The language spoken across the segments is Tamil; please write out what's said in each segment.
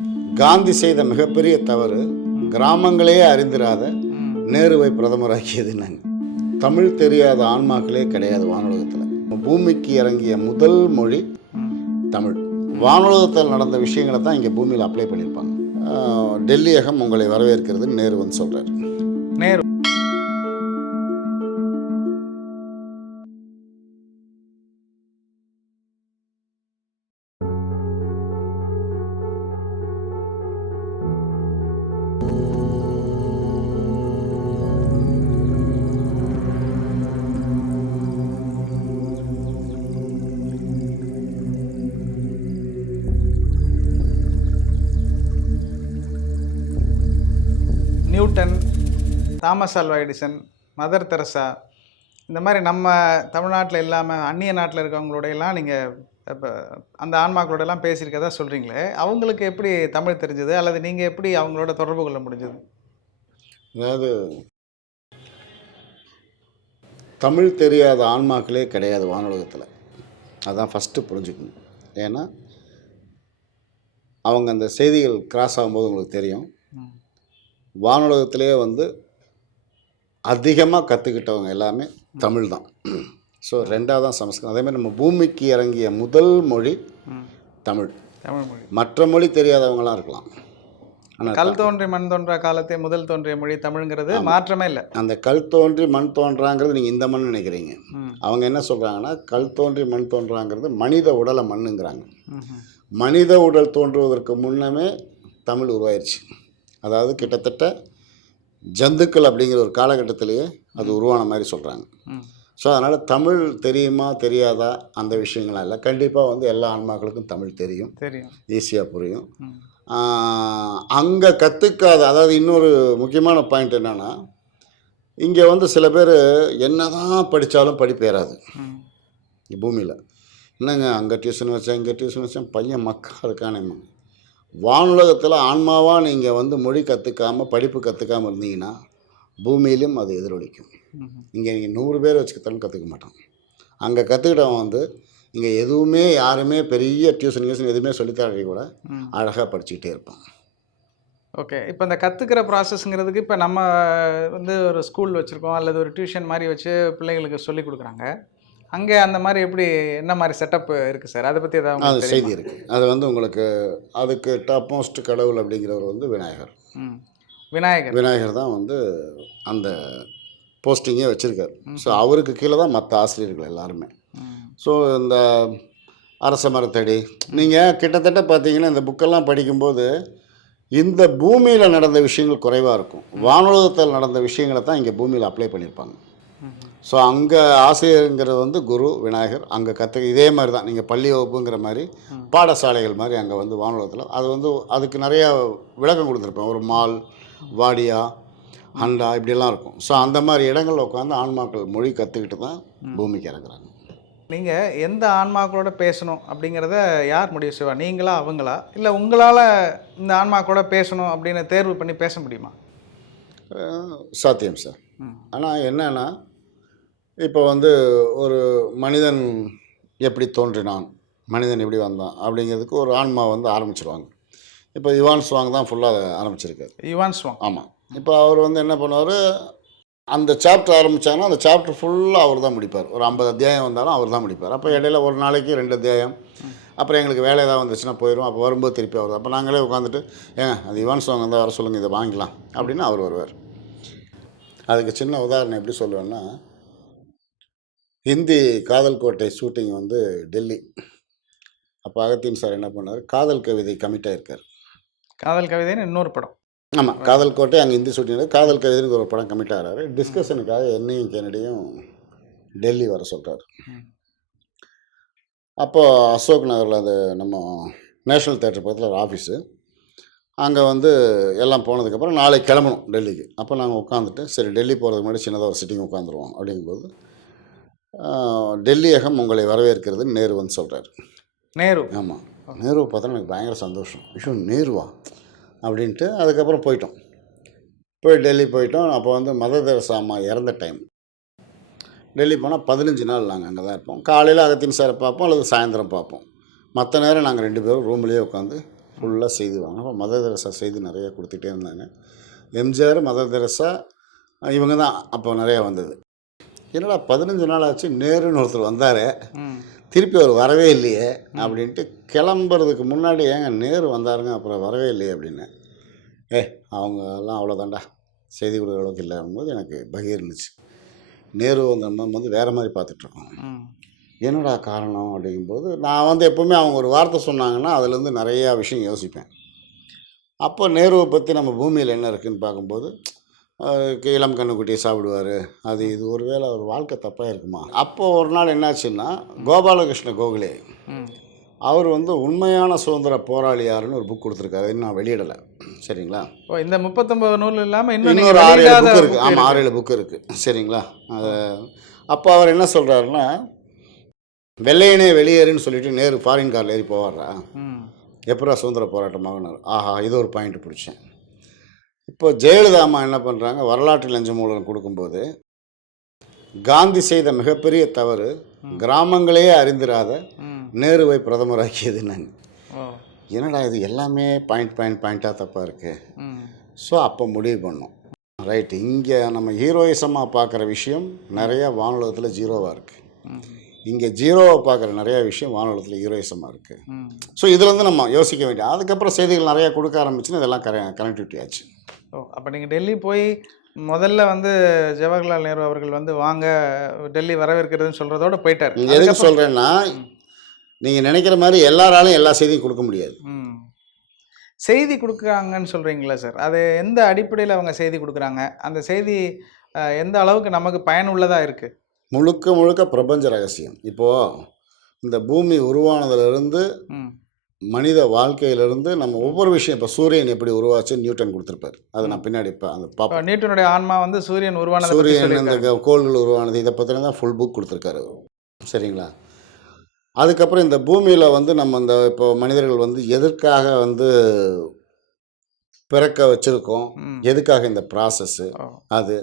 காந்தி செய்த மிகப்பெரிய தவறு கிராமங்களே அறிந்திராத நேருவை பிரதமராக்கியது நாங்கள். தமிழ் தெரியாத ஆன்மாக்களே கிடையாது வானுலகத்தில். பூமிக்கு இறங்கிய முதல் மொழி தமிழ். வானுலகத்தில் நடந்த விஷயங்களை தான் இங்கே பூமியில் அப்ளை பண்ணியிருப்பாங்க. டெல்லியகம் உங்களை வரவேற்கிறதுன்னு நேரு வந்து சொல்கிறார். Nehru Newton, Thomas Alva Edison, Mother Teresa, இந்த மாதிரி நம்ம தமிழ்நாட்டில் இல்லாமல் அந்நிய நாட்டில் இருக்கவங்களோடையெல்லாம் நீங்கள் இப்போ அந்த ஆன்மாக்களோடலாம் பேசியிருக்கதா சொல்கிறீங்களே, அவங்களுக்கு எப்படி தமிழ் தெரிஞ்சது, அல்லது நீங்கள் எப்படி அவங்களோட தொடர்பு கொள்ள முடிஞ்சது? அதாவது தமிழ் தெரியாத ஆன்மாக்களே கிடையாது வானுலகத்தில். அதான் ஃபஸ்ட்டு புரிஞ்சுக்கணும். ஏன்னா அவங்க அந்த செய்திகள் கிராஸ் ஆகும்போது உங்களுக்கு தெரியும், வானுலகத்திலே வந்து அதிகமாக கற்றுக்கிட்டவங்க எல்லாமே தமிழ் தான். ஸோ ரெண்டாவது தான் சமஸ்கிருதம். அதேமாதிரி நம்ம பூமிக்கு இறங்கிய முதல் மொழி தமிழ். தமிழ் மொழி. மற்ற மொழி தெரியாதவங்களாம் இருக்கலாம். ஆனால் கல் தோன்றி மண் தோன்றா காலத்தை முதல் தோன்றிய மொழி தமிழ்ங்கிறது மாற்றமே இல்லை. அந்த கல் தோன்றி மண் தோன்றாங்கிறது நீங்கள் இந்த மண் நினைக்கிறீங்க. அவங்க என்ன சொல்கிறாங்கன்னா, கல் தோன்றி மண் தோன்றாங்கிறது மனித உடலை மண்ணுங்கிறாங்க. மனித உடல் தோன்றுவதற்கு முன்னமே தமிழ் உருவாயிருச்சு. அதாவது கிட்டத்தட்ட ஜந்துக்கள் அப்படிங்கிற ஒரு காலகட்டத்திலேயே அது உருவான மாதிரி சொல்கிறாங்க. ஸோ அதனால் தமிழ் தெரியுமா தெரியாதா அந்த விஷயங்கள்லாம் இல்லை. கண்டிப்பாக வந்து எல்லா ஆன்மாக்களுக்கும் தமிழ் தெரியும், ஈஸியாக புரியும். அங்கே கற்றுக்காத, அதாவது இன்னொரு முக்கியமான பாயிண்ட் என்னென்னா, இங்கே வந்து சில பேர் என்ன தான் படித்தாலும் படிப்பேறாது பூமியில். என்னங்க அங்கே டியூஷன் வச்சேன் இங்கே டியூஷன் வச்சேன், பையன் மக்கா இருக்கானேம்மா. வானுலகத்தில் ஆன்மாவாக நீங்கள் வந்து மொழி கற்றுக்காமல் படிப்பு கற்றுக்காமல் இருந்தீங்கன்னா பூமியிலும் அது எதிரொலிக்கும். இங்கே நீங்கள் 100 பேர் வச்சுக்கிட்டாலும் கற்றுக்க மாட்டான். அங்கே கற்றுக்கிட்டவன் வந்து இங்கே எதுவுமே யாருமே பெரிய டியூஷன் எதுவுமே சொல்லித்தரடி கூட அழகாக படிச்சுக்கிட்டே இருப்பான். ஓகே, இப்போ இந்த கற்றுக்கிற ப்ராசஸ்ங்கிறதுக்கு இப்போ நம்ம வந்து ஒரு ஸ்கூல் வச்சுருக்கோம், அல்லது ஒரு டியூஷன் மாதிரி வச்சு பிள்ளைங்களுக்கு சொல்லி கொடுக்குறாங்க. அங்கே அந்த மாதிரி எப்படி, என்ன மாதிரி செட்டப் இருக்குது சார்? அதை பற்றி ஏதாவது அது செய்தி இருக்குது. அது வந்து உங்களுக்கு அதுக்கு டாப் மோஸ்ட் கடவுள் அப்படிங்கிறவர் வந்து விநாயகர். விநாயகர் தான் வந்து அந்த போஸ்டிங்கே வச்சுருக்கார். ஸோ அவருக்கு கீழே தான் மற்ற ஆசிரியர்கள் எல்லாருமே. ஸோ இந்த அரச மரத்தடி நீங்கள் கிட்டத்தட்ட பார்த்தீங்கன்னா இந்த புக்கெல்லாம் படிக்கும்போது இந்த பூமியில் நடந்த விஷயங்கள் குறைவாக இருக்கும். வானுலகத்தில் நடந்த விஷயங்களை தான் இங்கே பூமியில் அப்ளை பண்ணியிருப்பாங்க. ஸோ அங்கே ஆசிரியருங்கிறது வந்து குரு விநாயகர். அங்கே இதே மாதிரி தான் நீங்கள் பள்ளி வகுப்புங்கிற மாதிரி பாடசாலைகள் மாதிரி அங்கே வந்து வானுலகத்தில் அது வந்து அதுக்கு நிறையா விளக்கம் கொடுத்துருப்பேன். ஒரு மால், வாடியா, ஹண்டா இப்படிலாம் இருக்கும். ஸோ அந்த மாதிரி இடங்களில் உட்காந்து ஆன்மாக்கள் மொழி கற்றுக்கிட்டு தான் பூமிக்கு இறங்குறாங்க. நீங்கள் எந்த ஆன்மாக்களோட பேசணும் அப்படிங்கிறத யார் முடிவு செய்வா? நீங்களா அவங்களா, இல்லை உங்களால் இந்த ஆன்மாக்களோட பேசணும் அப்படின்னு தேர்வு பண்ணி பேச முடியுமா? சாத்தியம் சார். ஆனால் என்னென்னா, இப்போ வந்து ஒரு மனிதன் எப்படி தோன்றினான், மனிதன் எப்படி வந்தான் அப்படிங்கிறதுக்கு ஒரு ஆன்மா வந்து ஆரம்பிச்சிருவாங்க. இப்போ யுவான் ஸ்வாங் தான் ஃபுல்லாக அதை ஆரம்பிச்சிருக்காரு. யுவான் ஸ்வாங். ஆமாம். இப்போ அவர் வந்து என்ன பண்ணுவார், அந்த சாப்டர் ஆரம்பித்தாங்கன்னா அந்த சாப்டர் ஃபுல்லாக அவர் தான் முடிப்பார். ஒரு 50 அத்தியாயம் வந்தாலும் அவர் தான் முடிப்பார். அப்போ இடையில ஒரு நாளைக்கு 2 அத்தியாயம், அப்புறம் எங்களுக்கு வேலை ஏதாவது வந்துச்சுன்னா போயிடும். அப்போ வரும்போது திருப்பி அவர். அப்போ நாங்களே உட்காந்துட்டு, ஏங்க அது யுவான் ஸ்வாங் வந்தால் வர சொல்லுங்கள், இதை வாங்கிக்கலாம் அப்படின்னு அவர் வருவார். அதுக்கு சின்ன உதாரணம் எப்படி சொல்லுவேன்னா, ஹிந்தி காதல் கோட்டை ஷூட்டிங் வந்து டெல்லி. அப்போ அகத்தியன் சார் என்ன பண்ணார், காதல் கவிதை கமிட் ஆகிருக்கார். காதல் கவிதைன்னு இன்னொரு படம். ஆமாம், காதல் கோட்டை அங்கே ஹிந்தி ஷூட்டிங், காதல் கவிதைன்னு ஒரு படம் கமிட் ஆகிறாரு. டிஸ்கஷனுக்காக என்னையும் கென்னடியும் டெல்லி வர சொல்கிறார். அப்போது அசோக் நகரில் அது நம்ம நேஷ்னல் தேட்டர் பக்கத்தில் ஒரு ஆஃபீஸு. அங்கே வந்து எல்லாம் போனதுக்கப்புறம் நாளைக்கு கிளம்பணும் டெல்லிக்கு. அப்போ நாங்கள் உட்காந்துட்டு சரி டெல்லி போகிறதுக்கு முன்னாடி சின்னதாக ஒரு சிட்டிங் உட்காந்துருவோம் அப்படிங்கும்போது டெல்லியகம் உங்களை வரவேற்கிறதுன்னு நேரு வந்து சொல்கிறார். நேரு? ஆமாம். நேரு பார்த்தா எனக்கு பயங்கர சந்தோஷம். ஐயோ நேருவா அப்படின்ட்டு அதுக்கப்புறம் போய் டெல்லி போயிட்டோம். அப்போ வந்து மதர் தெரசா அம்மா இறந்த டைம். டெல்லி போனால் 15 நாள் நாங்கள் அங்கே தான் இருப்போம். காலையில் அகத்தின் சாரை பார்ப்போம் அல்லது சாயந்தரம் பார்ப்போம். மற்ற நேரம் நாங்கள் 2 பேரும் ரூம்லேயே உட்காந்து ஃபுல்லாக செய்தி வாங்கினேன். அப்போ மதர் தெரசா செய்தி நிறையா கொடுத்துட்டே இருந்தாங்க. எம்ஜிஆர், மதர் தெரசா இவங்க தான் அப்போ நிறையா வந்தது. என்னடா 15 நாள் ஆச்சு, நேருன்னு ஒருத்தர் வந்தார், திருப்பி அவர் வரவே இல்லையே அப்படின்ட்டு கிளம்புறதுக்கு முன்னாடி, ஏங்க நேரு வந்தாருங்க அப்புறம் வரவே இல்லையே அப்படின்னு. அவங்கெல்லாம் அவ்வளோதாண்டா, செய்தி கொடுக்குற அளவுக்கு இல்லைங்கும்போது எனக்கு பகீர்னுச்சு. நேரு நம்ம வந்து வேறு மாதிரி பார்த்துட்ருக்கோம். என்னடா காரணம் அப்படிங்கும்போது, நான் வந்து எப்போவுமே அவங்க ஒரு வார்த்தை சொன்னாங்கன்னா அதுலேருந்து நிறையா விஷயம் யோசிப்பேன். அப்போ நேருவை பற்றி நம்ம பூமியில் என்ன இருக்குதுன்னு பார்க்கும்போது, இளம் கண்ணுக்குட்டியை சாப்பிடுவார், அது இது ஒரு வேளை ஒரு வாழ்க்கை தப்பாக இருக்குமா. அப்போது ஒரு நாள் என்னாச்சுன்னா, கோபாலகிருஷ்ண கோகலே அவர் வந்து உண்மையான சுதந்திர போராளி யாருன்னு ஒரு புக் கொடுத்துருக்காரு. இன்னும் நான் வெளியிடலை, சரிங்களா. இந்த 39 நூல் இல்லாமல் இன்னொரு 6-7 புக்கு இருக்குது. ஆமாம், 6-7 புக்கு இருக்குது, சரிங்களா. அது அப்போ அவர் என்ன சொல்கிறாருன்னா, வெள்ளையனே வெளியேறுன்னு சொல்லிட்டு நேரு ஃபாரின் காரில் ஏறி போவார்றா, எப்படா சுதந்திர போராட்டமாகனார். ஆஹா, இது ஒரு பாயிண்ட் பிடிச்சேன். இப்போ ஜெயலலிதா அம்மா என்ன பண்ணுறாங்க, வரலாற்று லஞ்ச மூலம் கொடுக்கும்போது, காந்தி செய்த மிகப்பெரிய தவறு கிராமங்களையே அறிந்திராத நேருவை பிரதமராக்கியது. நாங்கள் என்னடா இது எல்லாமே பாயிண்ட்டாக தப்பாக இருக்குது. ஸோ அப்போ முடிவு பண்ணோம், ரைட்டு, இங்கே நம்ம ஹீரோயிசமாக பார்க்குற விஷயம் நிறையா வானுலகத்தில் ஜீரோவாக இருக்குது, இங்கே ஜீரோவை பார்க்குற நிறையா விஷயம் வானுலகத்தில் ஹீரோயிசமாக இருக்குது. ஸோ இதுலேருந்து நம்ம யோசிக்க வேண்டிய, அதுக்கப்புறம் செய்திகள் நிறையா கொடுக்க ஆரம்பிச்சுன்னு இதெல்லாம் கனெக்டிவிட்டி ஆச்சு. அப்போ நீங்கள் டெல்லி போய் முதல்ல வந்து ஜவஹர்லால் நேரு அவர்கள் வந்து வாங்க டெல்லி வரவேற்கிறதுன்னு சொல்கிறதோட போயிட்டார். எதுக்கு சொல்கிறேன்னா, நீங்கள் நினைக்கிற மாதிரி எல்லாராலையும் எல்லா செய்தியும் கொடுக்க முடியாது. செய்தி கொடுக்குறாங்கன்னு சொல்கிறீங்களா சார், அது எந்த அடிப்படையில் அவங்க செய்தி கொடுக்குறாங்க, அந்த செய்தி எந்த அளவுக்கு நமக்கு பயனுள்ளதாக இருக்குது? முழுக்க முழுக்க பிரபஞ்ச ரகசியம். இப்போது இந்த பூமி உருவானதுலேருந்து மனித வாழ்க்கையிலிருந்து நம்ம ஒவ்வொரு விஷயம், இப்போ சூரியன் எப்படி உருவாச்சு நியூட்டன் கொடுத்துருப்பார், அதை நான் பின்னாடி இப்போ அந்த பாப்பா. நியூட்டனுடைய ஆன்மா வந்து சூரியன் உருவானது, சூரியன் இந்த கோள்கள் உருவானது, இதை பற்றின தான் ஃபுல் புக் கொடுத்துருக்காரு, சரிங்களா. அதுக்கப்புறம் இந்த பூமியில் வந்து நம்ம இந்த இப்போ மனிதர்கள் வந்து எதற்காக வந்து பிறக்க வச்சுருக்கோம், எதுக்காக இந்த ப்ராசஸ்ஸு, அது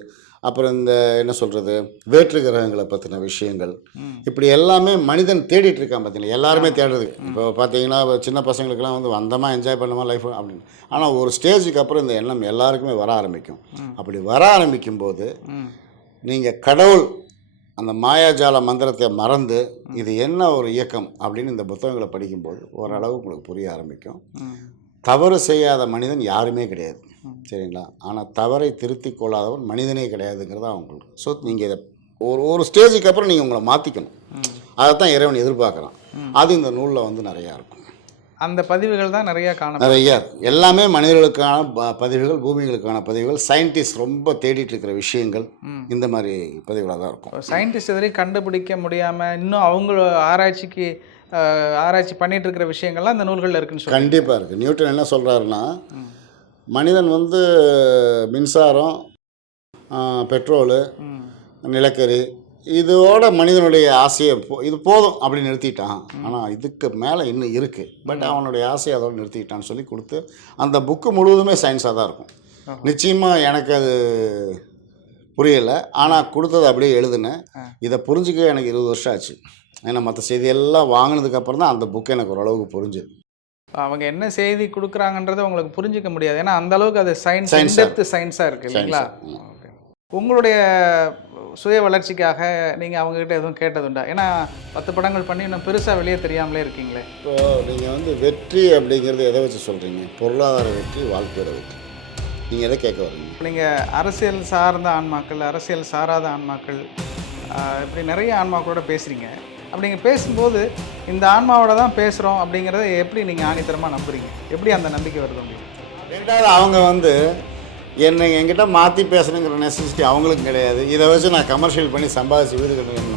அப்புறம் இந்த என்ன சொல்கிறது வேற்று கிரகங்களை பற்றின விஷயங்கள், இப்படி எல்லாமே மனிதன் தேடிட்டு இருக்கான். பார்த்தீங்களா, எல்லாருமே தேடுறது. இப்போ பார்த்தீங்கன்னா சின்ன பசங்களுக்கெல்லாம் வந்து வந்தமாக என்ஜாய் பண்ணமா லைஃப் அப்படின்னு. ஆனால் ஒரு ஸ்டேஜுக்கு அப்புறம் இந்த எண்ணம் எல்லாருக்குமே வர ஆரம்பிக்கும். அப்படி வர ஆரம்பிக்கும் போது நீங்கள் கடவுள் அந்த மாயாஜால மந்திரத்தை மறந்து இது என்ன ஒரு இயக்கம் அப்படின்னு இந்த புத்தகங்களை படிக்கும்போது ஓரளவு உங்களுக்கு புரிய ஆரம்பிக்கும். தவறு செய்யாத மனிதன் யாருமே கிடையாது, சரிங்களா. ஆனால் தவறை திருத்தி கொள்ளாதவன் மனிதனே கிடையாதுங்கிறதா அவங்களுக்கு. ஸோ நீங்கள் இதை ஒரு ஸ்டேஜுக்கு அப்புறம் நீங்கள் உங்களை மாற்றிக்கணும். அதைத்தான் இறைவன் எதிர்பார்க்குறான். அது இந்த நூலில் வந்து நிறையா இருக்கும். அந்த பதிவுகள் தான் நிறையா நிறையா இருக்கும். எல்லாமே மனிதர்களுக்கான பதிவுகள், பூமிகளுக்கான பதிவுகள், சயின்டிஸ்ட் ரொம்ப தேடிட்டு இருக்கிற விஷயங்கள், இந்த மாதிரி பதிவுகளாக தான் இருக்கும். சயின்டிஸ்ட் எதிரையும் கண்டுபிடிக்க முடியாமல் இன்னும் அவங்க ஆராய்ச்சி பண்ணிட்டு இருக்கிற விஷயங்கள்லாம் இந்த நூல்களில் இருக்குன்னு சொல்லி. கண்டிப்பாக இருக்குது. நியூட்டன் என்ன சொல்கிறாருன்னா, மனிதன் வந்து மின்சாரம், பெட்ரோலு, நிலக்கரி, இதோட மனிதனுடைய ஆசையை இது போதும் அப்படின்னு நிறுத்திட்டான். ஆனால் இதுக்கு மேலே இன்னும் இருக்குது, பட் அவனுடைய ஆசையை அதோடு நிறுத்திக்கிட்டான்னு சொல்லி கொடுத்து, அந்த புக்கு முழுவதுமே சயின்ஸாக தான் இருக்கும். நிச்சயமாக எனக்கு அது புரியலை, ஆனால் கொடுத்தது அப்படியே எழுதுனேன். இதை புரிஞ்சுக்க எனக்கு 20 வருஷம் ஆச்சு. ஏன்னா மற்ற செய்தியெல்லாம் வாங்கினதுக்கப்புறம் தான் அந்த புக்கு எனக்கு ஓரளவுக்கு புரிஞ்சுது. அவங்க என்ன செய்தி கொடுக்குறாங்கன்றதை உங்களுக்கு புரிஞ்சிக்க முடியாது, ஏன்னா அந்தளவுக்கு அது சயின்ஸாக இருக்குது இல்லைங்களா. உங்களுடைய சுய வளர்ச்சிக்காக நீங்கள் அவங்ககிட்ட எதுவும் கேட்டதுண்டா? ஏன்னா 10 படங்கள் பண்ணி இன்னும் பெருசாக வெளியே தெரியாமலே இருக்கீங்களே. இப்போது நீங்கள் வந்து வெற்றி அப்படிங்கிறது எதை வச்சு சொல்கிறீங்க? பொருளாதார வெற்றி, வாழ்க்கையோட வெற்றி, நீங்கள் எதை கேட்க வரீங்க? நீங்கள் அரசியல் சார்ந்த ஆன்மாக்கள், அரசியல் சாராத ஆன்மாக்கள், இப்படி நிறைய ஆன்மாக்களோட பேசுகிறீங்க. அப்படி நீங்கள் பேசும்போது இந்த ஆன்மாவோட தான் பேசுகிறோம் அப்படிங்கிறத எப்படி நீங்கள் ஆணித்தரமாக நம்புறீங்க? எப்படி அந்த நம்பிக்கை வருது உங்களுக்கு? ரெண்டாவது, அவங்க வந்து என்கிட்ட மாற்றி பேசணுங்கிற நெசசிட்டி அவங்களுக்கும் கிடையாது. இதை வச்சு நான் கமர்ஷியல் பண்ணி சம்பாதிச்சு வீடு கட்டுறேன்